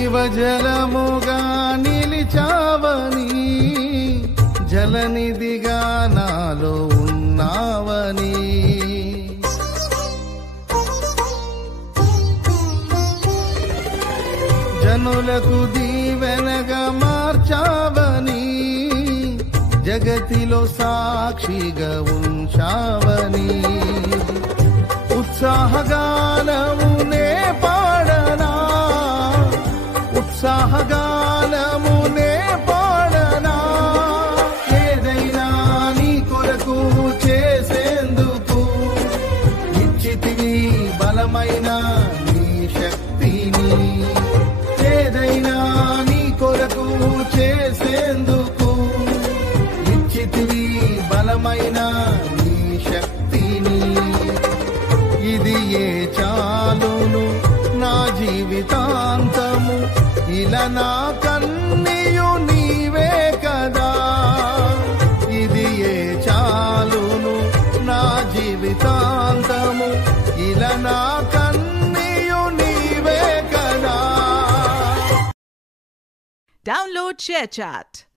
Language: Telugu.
జీవజలముగా నిలిచావని, జలనిధిగా నాలో ఉన్నావని, జనులకు దీవెనగా మార్చావని, జగతిలో సాక్షిగా ఉంచావని, ఉత్సాహగానమునే పాడనా, ఉత్సాహగానమునే పాడనా, ఏదైనా నీ కొరకు చేసేందుకు ఇచ్చితివి బలమైన నీ శక్తిని, ఏదైనా నీ కొరకు చేసేందుకు ఇచ్చితివి బలమైన నీ శక్తిని, ఇది ఏ చాలును నా జీవితాంతము, ఇలా నా కన్నీయు నీవే కదా, ఇది ఏ చాలును నా జీవితాంతము, ఇలా నా కన్నీయు నీవే కదా. Download ShareChat.